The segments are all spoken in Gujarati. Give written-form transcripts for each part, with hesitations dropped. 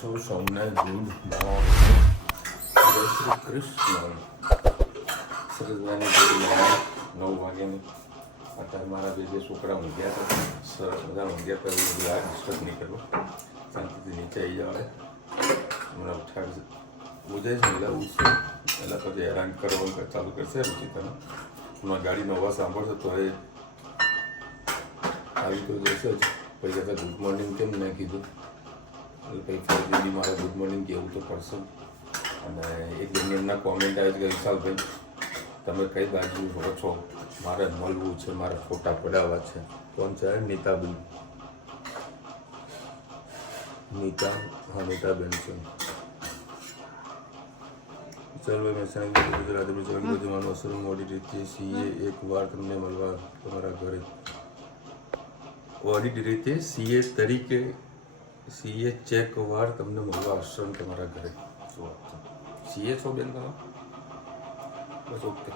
છો સૌને ગુડ મોર્નિંગ. જય શ્રી કૃષ્ણ. સરસભાઈની ગુડ મોર્નિંગ. 9 વાગ્યાની. અત્યારે મારા બે છોકરા ઊંઘ્યા હતા. સરસ બધા ઊંઘ્યા હતા. એવું બધું આ ડિસ્ટર્બ નહીં કરવું. શાંતિથી નીચે આવી જવાય. હમણાં ઉઠાડશે. ઉજાય છે એટલે ઉઠશે. એટલે પછી હેરાન કરવાનું ચાલુ કરશે રૂચિતાને. હમણાં ગાડીનો અવાજ સાંભળશે તો એ આવી તો જશે જ. પછી કહેતા ગુડ મોર્નિંગ કેમ મેં કીધું એટલે કંઈ ફરજી મારે ગુડ મોર્નિંગ કહેવું તો પડશે. અને એક બેન એમના કોમેન્ટ આવી કે વિશાલભાઈ તમે કઈ બાજુ રહો છો, મારે મળવું છે, મારે ફોટા પડાવવા છે. કોણ છે? નીતાબેન. નીતા, હા નીતાબેન છે. વિશાલભાઈ મહેસાણા ગુજરાતી વિચાર બધું અસર મોડી રીતે સીએ એકવાર તમને મળવા તમારા ઘરે ઓડિટ રીતે સીએ તરીકે સીએ ચેક વાર તમને મળવા આવશે તમારા ઘરે. સીએ છો બેન તમે? બસ ઓકે.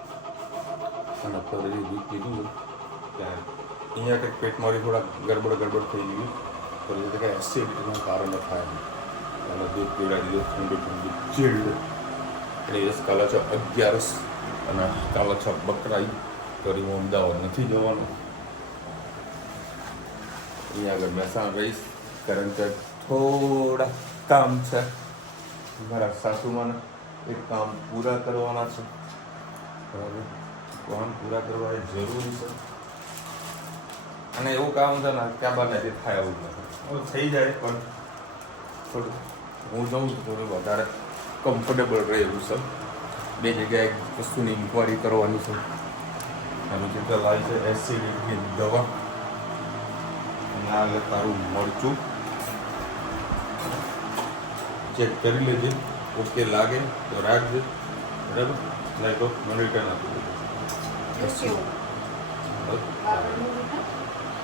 અને અત્યારે દૂધ પીધું છે અહીંયા કંઈક પેટમાં થોડા ગડબડ થઈ ગયું તો એ કંઈ એસિડિટીના કારણે થાય અને દૂધ પીવડાવી દીધું ઠંડુ ચીલ્ડ. એટલે એ કાલે છે 11 અને કાલે છે બકરાઈ. તો હું અમદાવાદ નથી જવાનું. અહીંયા આગળ મહેસાણા રહીશ કારણ કે થોડા કામ છે. મારા સાસુમાના એક કામ પૂરા કરવાના છે. બરાબર, કામ પૂરા કરવા એ જરૂરી છે. અને એવું કામ છે ને ક્યાં બાર નથી થાય એવું નથી. થઈ જાય પણ થોડું હું જાઉં છું થોડું વધારે કમ્ફર્ટેબલ રહે એવું છે. બે જગ્યાએ વસ્તુની ઇન્કવાયરી કરવાની છે. એનું ચિંતા લાવી છે એસિડિટીની દવા. ના લે તારું મરચું ચેક કરી લેજે. ઓકે લાગે તો રાખજે. બરાબર, લાઈક મને રિટર્ન આપી દેજો.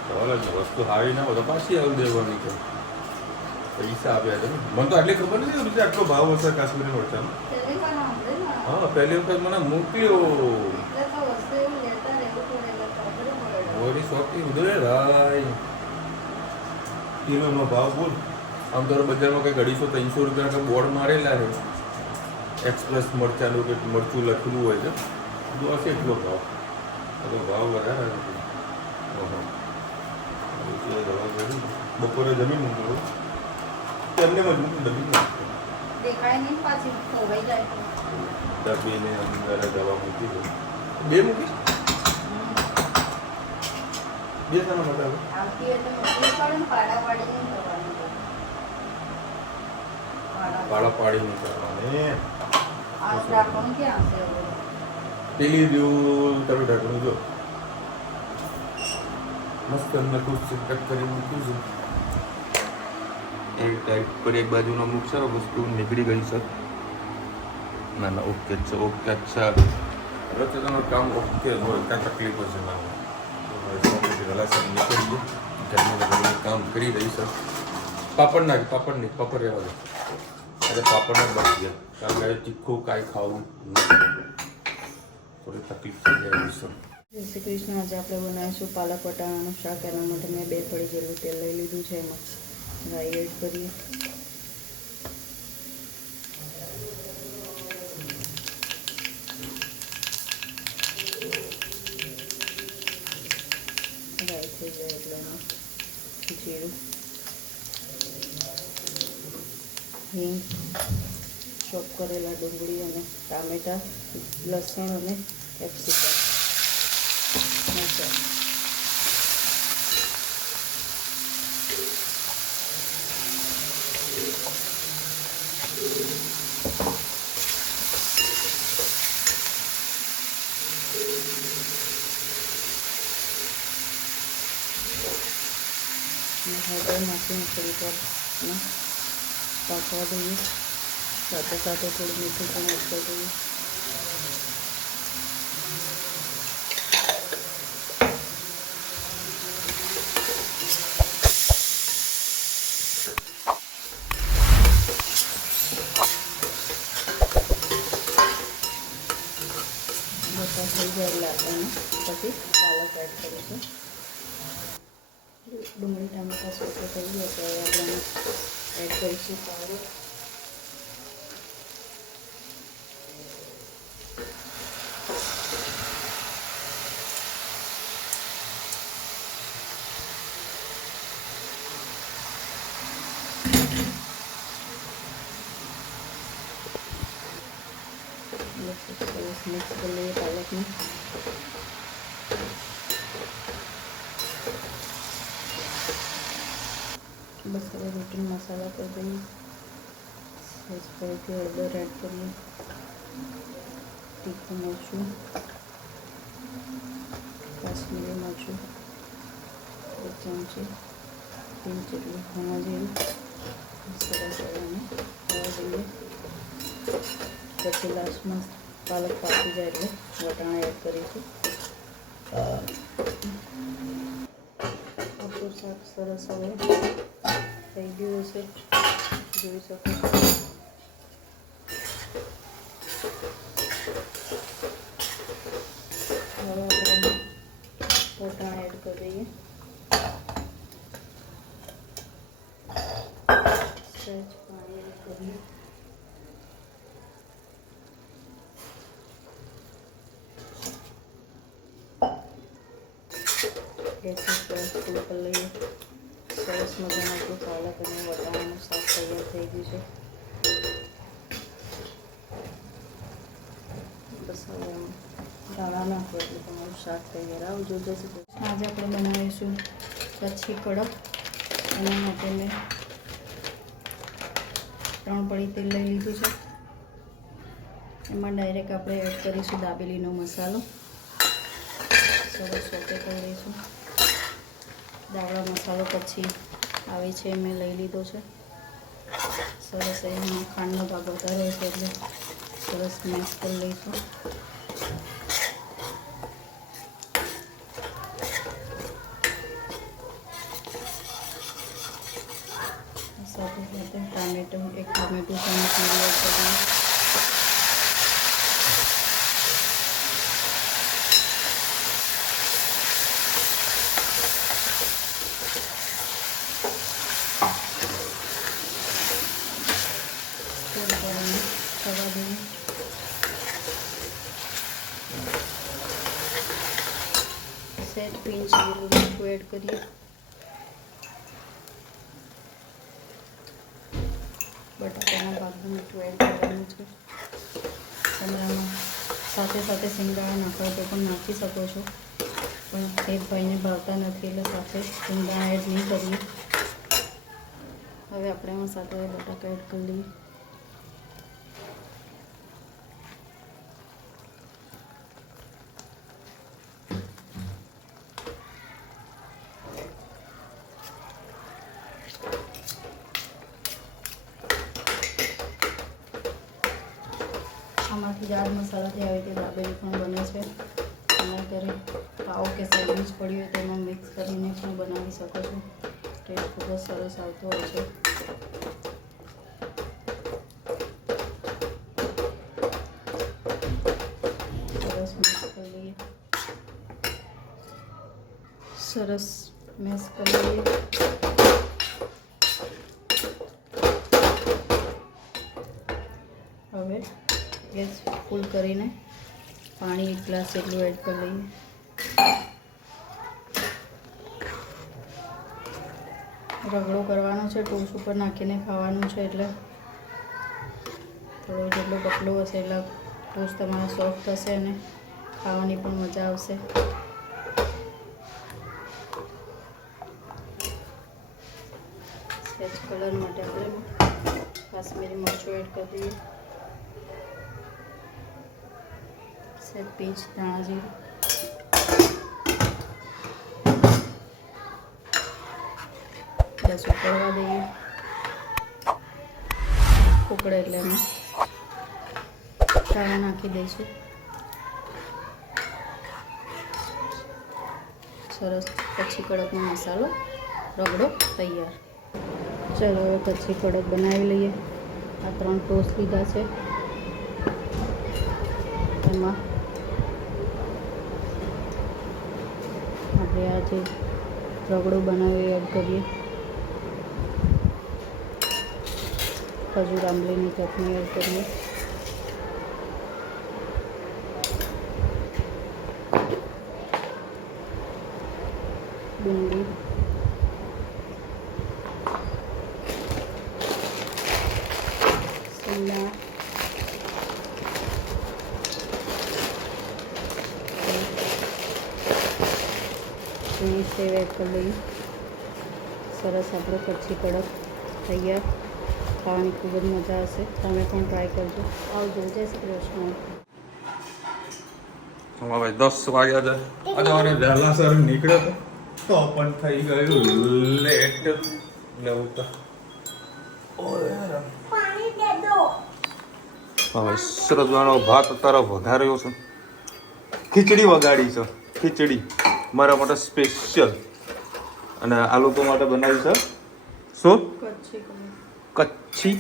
સવાલ જ વસ્તુ હારી ના હોય તો પાછી આવી દેવાની છે. પૈસા આપ્યા છે મને તો આટલી ખબર નથી બીજા આટલો ભાવ હશે કાશ્મીરી મરચાનો. હા, પહેલી વખત મને મોકલ્યો. ઓરી શોખી ઉધરે ભાઈ કિલોનો ભાવ બોલ. આમ તો બજારમાં કંઈક 250-300 રૂપિયા બોર્ડ મારેલા છે. એક્સપ્રેસ મરચાનું કે મરચું લખેલું હોય છે. બધું હશે એટલો ભાવ. તો ભાવ વધારે નથી. બપોરે જમીન મૂકવું એમને મજબૂત ડબ્બી ડબ્બીને અંદર દવા મૂકી દો. બે મૂકી બે સામે બતાવો. પાડા પાડી નહીં કરવાની. પેલી જેવું તમે ઢાંકણું જો મસ્ત અંદર ખુશ કટ કરી મૂક્યું છે. એક ટાઈપ પર એક બાજુનો મૂકશે વસ્તુ નીકળી ગઈ છે. ના ના ઓકે છે. ઓકે અચ્છા રચનાનું કામ ઓકે હોય કાંઈ તકલીફ હશે ના નીકળી ગયું. ઘરમાં કામ કરી રહી છે. પાપડ નહીં પાપડ રહેવા દે. અરે પાપડ જ બચ ગયા કારણ કે તીખું કાંઈ ખાવું થોડી તકલીફ થઈ જાય છે. જય શ્રી કૃષ્ણ. આજે આપણે બનાવીશું પાલક વટાણાનું શાક. એના માટે મેં 2 પડી જેટલું તેલ લઈ લીધું છે. એમાં રાઈ એડ કરીએ. રાઈ થઈ જાય એટલે એમાં જીરું, હિંગ, ચોપ કરેલા ડુંગળી અને ટામેટાં, લસણ અને કેપ્સિકમ. હળદર નાખીને થોડીક વાર પાકવા દઈએ. સાથે થોડું મીઠું પણ એડ કરી દઈએ. બધા થઈ જાય એટલે આપણે પછી પાલક એડ કરીશું. ડુંગળી ટામેટા સોતે થઈ ગયા તો આપણે એડ કરીશું પાવડર. સરસ મિક્સ કરી લઈએ પાલકને. બસ હવે રૂટીન મસાલા કરી દઈએ. ફરીથી હળદર એડ કરીએ, તીખું મરચું, કાશ્મીરી મરચું 1 ચમચી, 3 જેટલું ધાણા જીરું. સરસ એને ખાવા દઈએ. પછી લાસ્ટમાં પાલક પાકી જાય એટલે વટાણા એડ કરીશું. આપણું શાક સરસ હવે થઈ ગયું હશે, જોઈ શકો છો. હવે આપણે વટાણા એડ કરી દઈએ. સહેજ પાણી એડ કરીએ. ગેસની ફ્લેમ ફૂલ કરી લઈએ. સરસ મજાનું આપણું પાલક અને વટાણાનું શાક તૈયાર થઈ ગયું છે. બસ હવે દાણા નાખો એટલે તમારું શાક તૈયાર. આવજો. જય શ્રી કૃષ્ણ. આજે આપણે બનાવીશું કચ્છી કડક. એના માટે મેં 3 પડી તેલ લઈ લીધું છે. એમાં ડાયરેક્ટ આપણે એડ કરીશું દાબેલીનો મસાલો. સરસ સોતે કરી દઈશું. દાવડા મસાલો પછી આવે છે મેં લઈ લીધો છે. સરસ એમાં ખાંડનો ભાગ વધારે છે એટલે સરસ મિક્સ કરી લઈશું. સાથે સાથે ટામેટું 1 ટામેટું પણ ચીરી એડ કરીએ. થવા દઈએ. સહેજ પિંચ જેટલું મીઠું એડ કરીએ. બટાકાના ભાગનું મીઠું એડ કરવાનું છે. તમે આમાં સાથે સાથે સિંગદાણા નાખો તો પણ નાખી શકો છો, પણ એક ભાઈને ભાવતા નથી એટલે સાથે સિંગદાણા એડ નહીં કરીએ. હવે આપણે એમાં સાથે બટાકા એડ કરી લઈએ. આમાંથી ચાટ મસાલાથી આવી રીતે દાબેલી પણ બને છે. તમારા ઘરે પાવ કે સેન્ડવીચ પડી હોય તો એમાં મિક્સ કરીને પણ બનાવી શકો છો. ટેસ્ટ ખૂબ જ સરસ આવતો હોય છે. સરસ મિક્સ કરી લઈએ. સરસ મિક્સ કરી લઈએ. હવે ગેસ ફૂલ કરીને પાણી 1 ગ્લાસ જેટલું એડ કરી લઈએ. રગડો કરવાનો છે, ટોસ્ટ ઉપર નાખીને ખાવાનું છે એટલે થોડો જેટલો પતલો હશે એટલે ટોસ્ટ તમારો સોફ્ટ થશે અને ખાવાની પણ મજા આવશે. સહેજ કલર માટે આપણે કાશ્મીરી મરચું એડ કરી દઈએ. સહેજ પિંચ ધાણા જીરું. બસ ઉકળવા દઈએ. ઉકળે એટલે અમે ધાણા નાખી દઈશું. સરસ કચ્છી કડકનો મસાલો રગડો તૈયાર. ચલો હવે કચ્છી કડક બનાવી લઈએ. આ 3 ટોસ્ટ લીધા છે. એમાં આપણે આ જે રગડો બનાવ્યો એડ કરીએ. ખજૂર આંબલીની ચટણી એડ કરીએ. ડુંગળી, શીંગડા, ઝીણી સેવ એડ કરી લઈએ. સરસ આપણો કચ્છી કડક તૈયાર. ખાવાની ખૂબ જ મજા આવશે. તમે પણ ટ્રાય કરજો. આવજો. જય શ્રી કૃષ્ણ. હવે 10 વાગ્યા છે. આજે મારે વહેલા સર નીકળ્યો તો પણ થઈ ગયું લેટ. લેવું તો હવે સરસવાનો ભાત અત્યારે વઘાર્યો છે. ખીચડી વગાડી છે. ખીચડી મારા માટે સ્પેશિયલ. અને આ લોકો માટે બનાવી છે શું કચ્છી.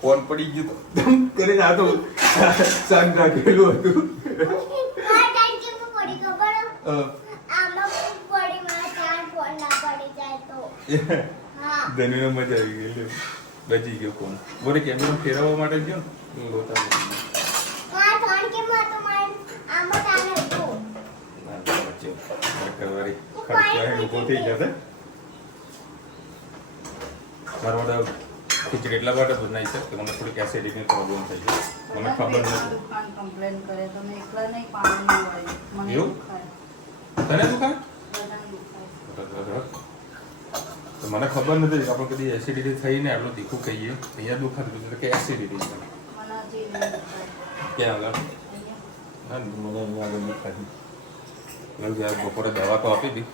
ફોન પડી ગયો તો કરીને આ તો શાક રાખેલું હતું. ધનીનો મજા આવી ગઈ. બચી ગયો કોણ બોલે કેમેરો ફેરવવા માટે ગયો ને લોતા મારા માટે ખીચડી એટલા માટે બનાવી છે કે મને થોડીક એસિડિટીની પ્રોબ્લેમ થઈ છે. મને ખબર નથી. કમ્પ્લેન કરે તમે એકલા નહીં પાણી વાળી મને એવું તને શું કામ તો મને ખબર નથી કે આપણે કદી એસિડિટી થઈને આટલું તીખું કહીએ. અહીંયા દુખાતું હતું કે એસિડિટી છે. ક્યાં આગળ ના મને આગળ દુખાતી જ્યારે બપોરે દવા તો આપી હતી.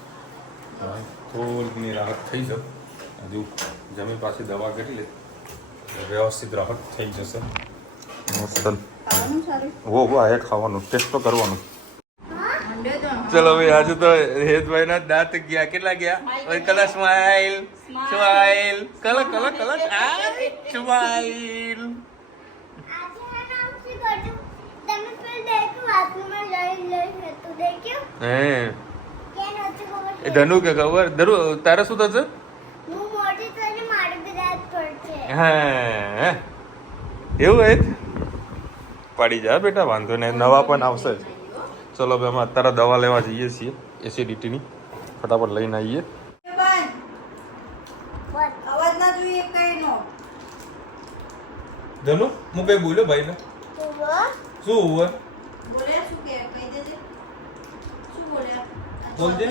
થોડીની રાહત થઈ છે. હજુ જમીન પાછી દવા કરી લે વ્યવસ્થિત રાહત થઈ જશે. મસ્ત હો આ ખાવાનું ટેસ્ટ તો કરવાનું. ચલો ભાઈ આજે તો હેતભાઈ ના દાંત ગયા. કેટલા ગયા? Colour smile smile colour colour colour smile. હે ધનુ કે ખબર ધનુ તારે શું થશે? હા એવું હે પડી જાય બેટા વાંધો નહીં. નવા પણ આવશે જ. ચલો ભાઈ અમે અત્યારે દવા લેવા જઈએ છીએ એસિડિટીની. ફટાફટ લઈને આવીએ. ધનુ હું કઈ બોલ્યો ભાઈ ને શું હોય બોલજે.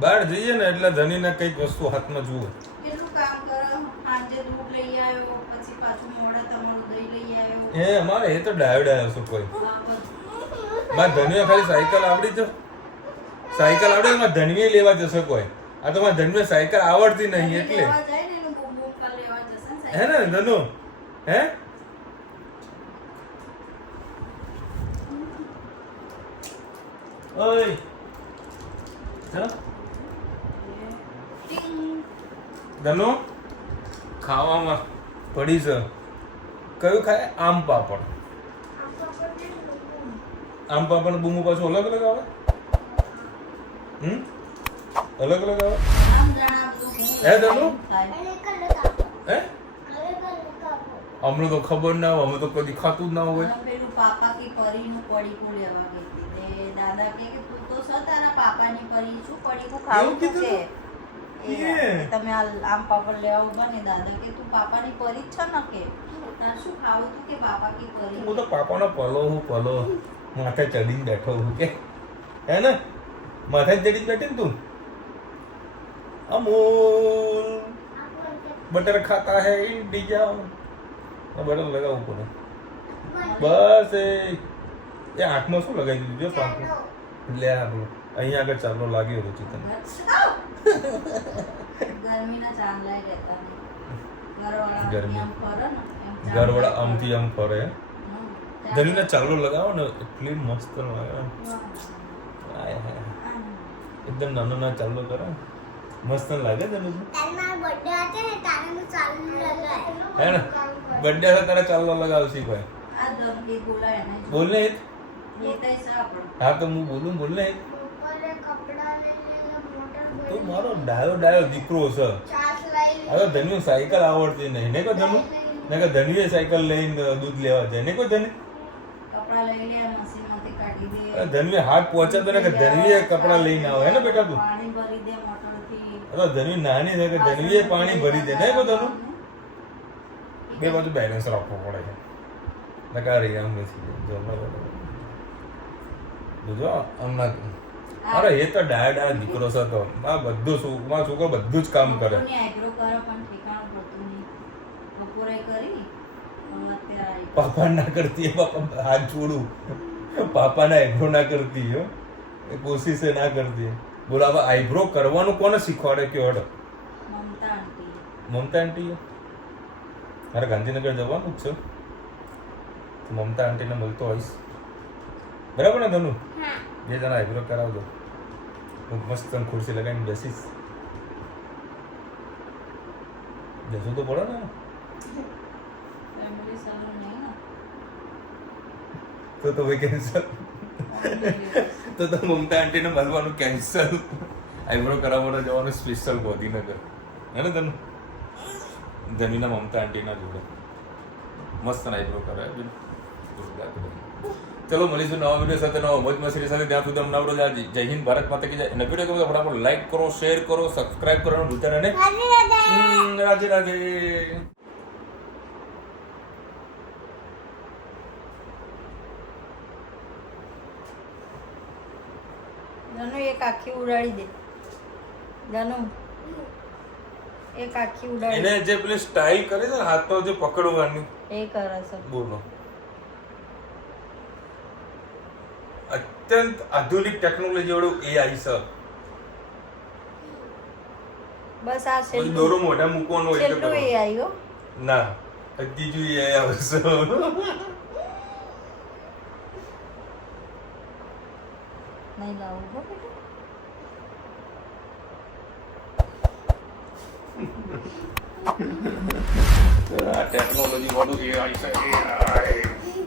બહાર જઈએ ને એટલે ધનીને કઈક વસ્તુ હાથમાં જુએ. એ અમારે એ તો ડાયો ડાયો છે કોઈ. મારે ધનીએ ખાલી સાયકલ આવડી છે. સાયકલ આવડે એમાં ધનવી લેવા જશે કોઈ. આ તો મારે ધનવી સાયકલ આવડતી નહીં એટલે હે ને ધનુ હે ઓય ધનુ ખાવામાં પડી છે. કયું ખાય? આમ પાપડ. આમ પાપડ બૂમો પાછું અલગ અલગ આવે. અલગ અલગ આવે હે ધનુ હે અમને તો ખબર ના હોય. અમે તો કદી ખાતું જ ના હોય. પેલું પાપા કે પરીનું પડીકું લેવા ગઈ હતી. દાદા કે તું તો છે તારા પાપાની પરી શું પડીકું ખાવું કે તમે આમ પાપડ લેવા ઉભા ને દાદા કે તું પાપાની પરી જ છે ને કે તાર શું ખાવું તું કે પાપા કે પરી. હું તો પાપાનો પલો હું પલો માથે ચડીને બેઠો હું કે હે ને માથે ચડીને બેઠી ને તું. અમૂલ બટર ખાતા હે ઇન્ડિયા. બટર લગાવવું પડે બસ. એ આંખમાં શું લગાવી દીધું? જો આંખમાં લે આપણું અહીંયા આગળ ચાલો લાગ્યો હતો ચિકન. ગરમીના ચાંદલા રહેતા ઘરવાળા આમથી આમ ફરે. ધનીને ચાલો લગાવો ને એટલી મસ્ત લાગે. એકદમ નાનો ના ચાલો કરે મસ્ત લાગે તને તારે મારો બર્થડે હતો ને તારે હું ચાલુ લગાય હે ને બર્થડે હતો તારે ચાલવા લગાવશી ભાઈ આ દમડી બોલાય ને બોલ ને એ તઈ સાપડ હા તો હું બોલું બોલ ને બપોરે કપડા લઈને મોટર તું મારો ડાયો દીકરો છે ચાસ લઈ હવે ધન્યુ સાયકલ આવડતી નહીં ને કો ધનુ ને કે ધન્યુએ સાયકલ લઈને દૂધ લેવા જાય ને કો ધને કપડા લઈ લે મશીનમાંથી કાઢી દે ધન્યુએ હાથ પહોંચે તો ને કે ધન્યુએ કપડા લઈને આવે હે ને બેટા તું પાણી ભરી દે મોટરથી હવે ધન્યુ નાની છે કે ધન્યુએ પાણી ભરી દે ને કો ધનુ બે બાજુ બેલેન્સ રાખવો પડે છે નકા રહી આમ નથી જો বুঝો હમણાં અરે એ તો ડાયા દીકરો છે તો આ બધું મારો છોકરો બધું જ કામ કરે આઈબ્રો કરે પણ ઠેકાણું પડતું નહીં બપોરે કરી પણ અત્યારે પાપા ના કરતી है पापा हाथ छोड़ू पापा ना आईब्रो ना करती हो એ કોશિશ ના કરતી બોલો હવે આઈબ્રો કરવાનું કોને શીખવાડે કે હડો મમતા આંટી મમતા આંટી મારે ગાંધીનગર જવાનું જ છે તો મમતા આંટીને મળતો હોઈશ બરાબર ને ધનુ હા બે જણા આઈબ્રો કરાવજો હું મસ્ત ખુરશી લગાવીને બેસીશ બેસવું તો પડે ને ફેમિલી સલૂન નહીં ને તો ભાઈ કેન્સલ તો મમતા આંટીને મળવાનું કેન્સલ આઈબ્રો કરાવવા જવાનું સ્પેશિયલ ગાંધીનગર હે ને ધનુ ધનીના મમતા આંટીના જોડે મસ્ત આઈબ્રો કરે ચલો મળીશું નવા વિડીયો સાથે નવા મોજ મસ્તી સાથે ત્યાં સુધી અમને આવડો જય હિન્દ ભારત માતા કી જય અને વિડીયો ગમે તો ફટાફટ લાઈક કરો શેર કરો સબસ્ક્રાઇબ કરવાનું ભૂલતા નહીં રાધે રાધે જાનુ એક આખી ઉડાડી દે જાનુ એક આખી ઉડાડી એને જે પેલી સ્ટાઇલ કરી છે ને હાથનો જે પકડવાની એ કરે છે બોલો અત્યંત આધુનિક ટેકનોલોજી વાળું AI છે બસ આ પછી દોરો મોઢા મૂકવાનો હોય તો છેલ્લું એ આવ્યો ના ત્રીજું AI આવશે નહીં લાવું હો બેટા આ ટેકનોલોજી વાળું AI છે AI